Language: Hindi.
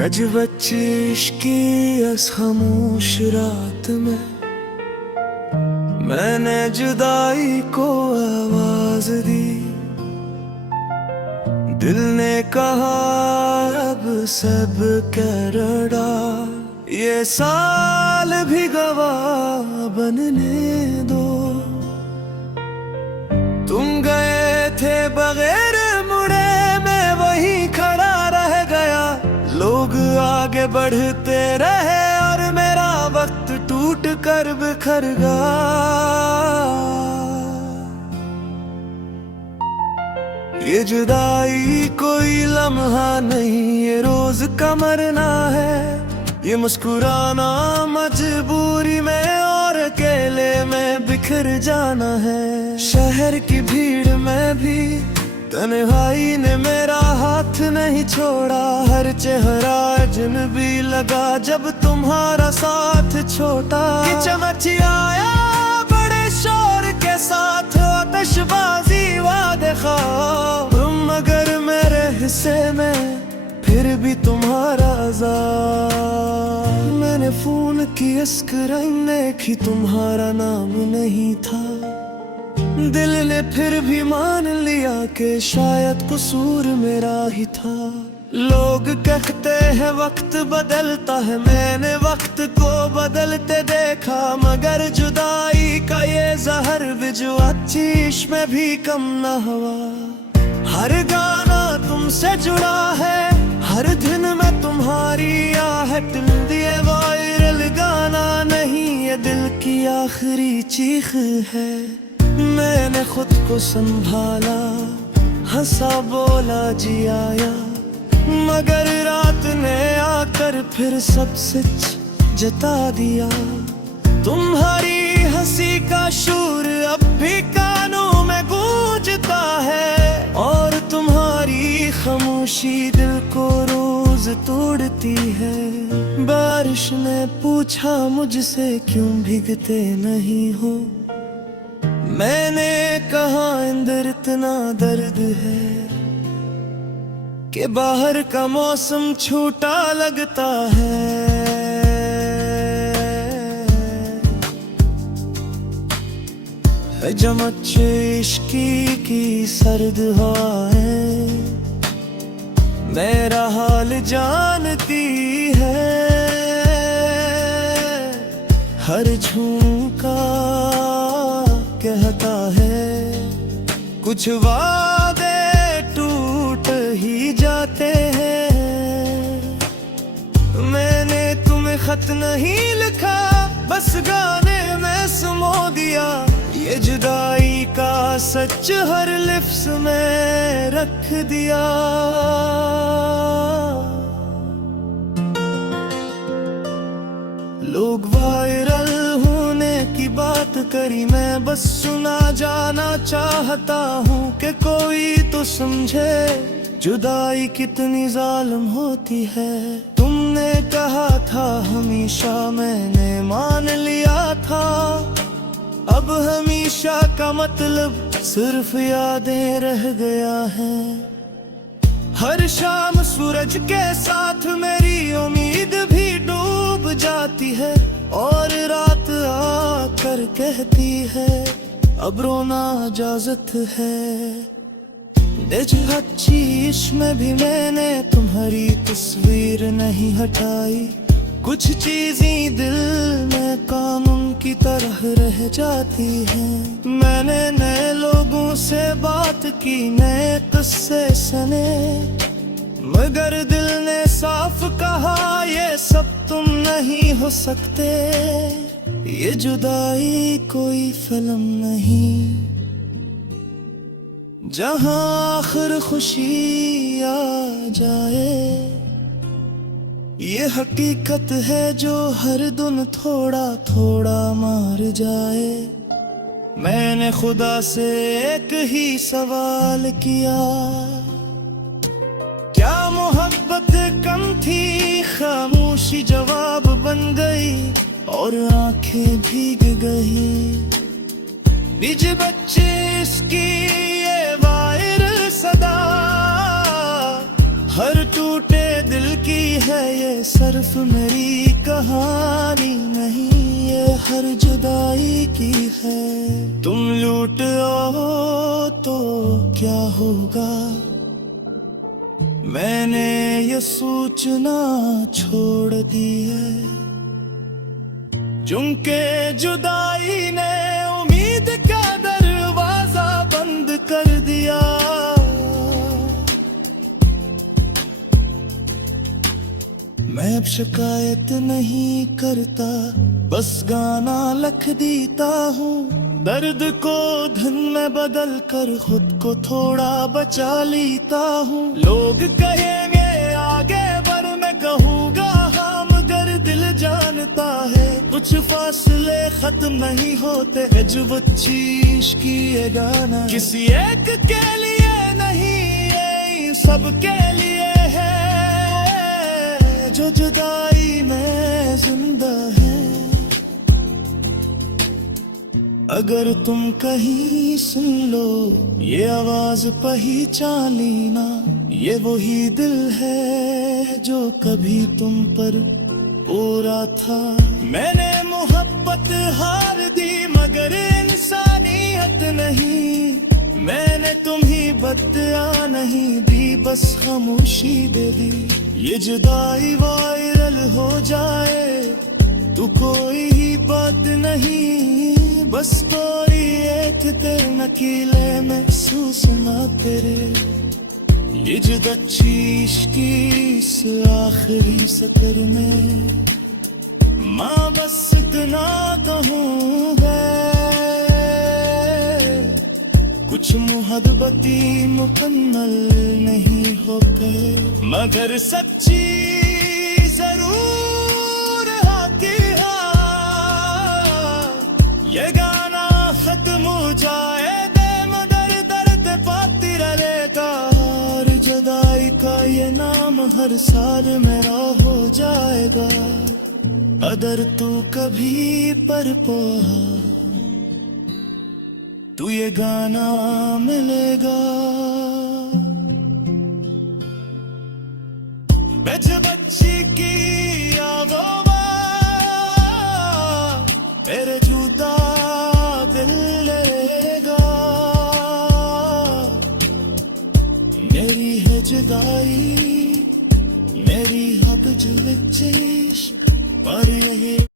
गज बच्ची इश्की इस खामोश रात में मैंने जुदाई को आवाज दी। दिल ने कहा अब सब करड़ा, ये साल भी गवाह बनने दो। तुम गए थे बगैर मुड़े, मैं वहीं खड़ा रह गया। लोग आगे बढ़ते रहे और मेरा वक्त टूट कर बिखर गया। ये जुदाई कोई लम्हा नहीं, ये रोज का मरना है। ये मुस्कुराना मजबूरी में और अकेले में बिखर जाना है। शहर की भीड़ में भी तन्हाई ने मेरा हाथ नहीं छोड़ा। हर चेहरा अजनबी लगा जब तुम्हारा साथ छोटा। कि चमची आया बड़े शोर के साथ, आतिशबाजी वादे ख्वाब। तुम मगर मेरे हिस्से में फिर भी तुम्हारा आज़ाद। मैंने फोन की स्क्रीन देखी, तुम्हारा नाम नहीं था। दिल ने फिर भी मान लिया कि शायद कसूर मेरा ही था। लोग कहते हैं वक्त बदलता है, मैंने वक्त को बदलते देखा। मगर जुदाई का ये जहर भी जो आतिश में भी कम न हुआ। हर गाना तुमसे जुड़ा है, हर दिन में तुम्हारी आहट दिए। वायरल गाना नहीं, ये दिल की आखिरी चीख है। मैंने खुद को संभाला, हंसा बोला जी आया। मगर रात ने आकर फिर सब सच जता दिया। तुम्हारी हंसी का शूर अब भी कानों में गूंजता है। और तुम्हारी खामोशी दिल को रोज तोड़ती है। बारिश ने पूछा मुझसे क्यों भीगते नहीं हो। मैंने कहा अंदर इतना दर्द है कि बाहर का मौसम छूटा लगता है। जमचे इश्की की सर्द हवाएं मेरा हाल जानती है। हर झुमका कहता है कुछ वादे टूट ही जाते हैं। मैंने तुम्हें खत नहीं लिखा, बस गाने में समो दिया। ये जुदाई का सच हर लिफ्स में रख दिया। लोग वायरल होने की बात करी, मैं बस सुना जाना चाहता हूँ कि कोई तो समझे जुदाई कितनी जालिम होती है। तुमने कहा था हमेशा, मैंने मान लिया था। अब हमेशा का मतलब सिर्फ यादें रह गया है। हर शाम सूरज के साथ मेरी उम्मीद भी डूब जाती है। और रात आकर कहती है अब रोना इजाजत है। इसमें भी मैंने तुम्हारी तस्वीर नहीं हटाई। कुछ चीजें दिल में कानून की तरह रह जाती हैं। मैंने नए लोगों से बात की, नए किस्से सुने। मगर दिल ने साफ कहा ये सब तुम नहीं हो सकते। ये जुदाई कोई फिल्म नहीं जहां आखिर खुशी आ जाए। ये हकीकत है जो हर दिन थोड़ा थोड़ा मार जाए। मैंने खुदा से एक ही सवाल किया, क्या मोहब्बत कम थी? खामोशी जवाब बन गई और आंखें भीग गई। बीज बच्चे इसकी ये वायरल सदा हर टूटे दिल दिल की है ये सिर्फ मेरी कहानी नहीं, ये हर जुदाई की है। तुम लूट आओ तो क्या होगा, मैंने ये सोचना छोड़ दी है। चूंकि जुदाई ने उम्मीद का दरवाजा बंद कर दिया, मैं अब शिकायत नहीं करता, बस गाना लिख देता हूँ। दर्द को धन में बदल कर खुद को थोड़ा बचा लेता हूँ। लोग कहेंगे आगे पर मैं कहूँगा हाँ, मगर दिल जानता है कुछ फासले खत्म नहीं होते। जब चीज की ये गाना किसी एक के लिए नहीं, ये सबके लिए है जो जुदाई में जिंदा है। अगर तुम कहीं सुन लो ये आवाज पहचान लेना, ये वही दिल है जो कभी तुम पर पूरा था। मैंने मोहब्बत हार दी मगर इंसानियत नहीं, मैंने तुम्हें बदया नहीं दी, बस खामोशी दे दी। ये जुदाई वायरल हो जाए तो कोई ही बात नहीं, बस कोई एक तेरे नकीले महसूस ना तेरे। ये जुदा चीज की इस आखिरी सतर में माँ बस इतना कहूँ है, कुछ मुहब्बती मुकम्मल नहीं होते मगर सच्ची जरूर आती है। ये गाना खत्म हो जाए दे मगर दर्द पाती रहेगा, हर जुदाई का ये नाम हर साल मेरा हो जाएगा। अगर तू कभी पर पोहा तू ये गाना मिलेगा। बच्ची की आगोबा मेरे जुदा दिल लेगा, मेरी है जुदाई मेरी हद जुल्म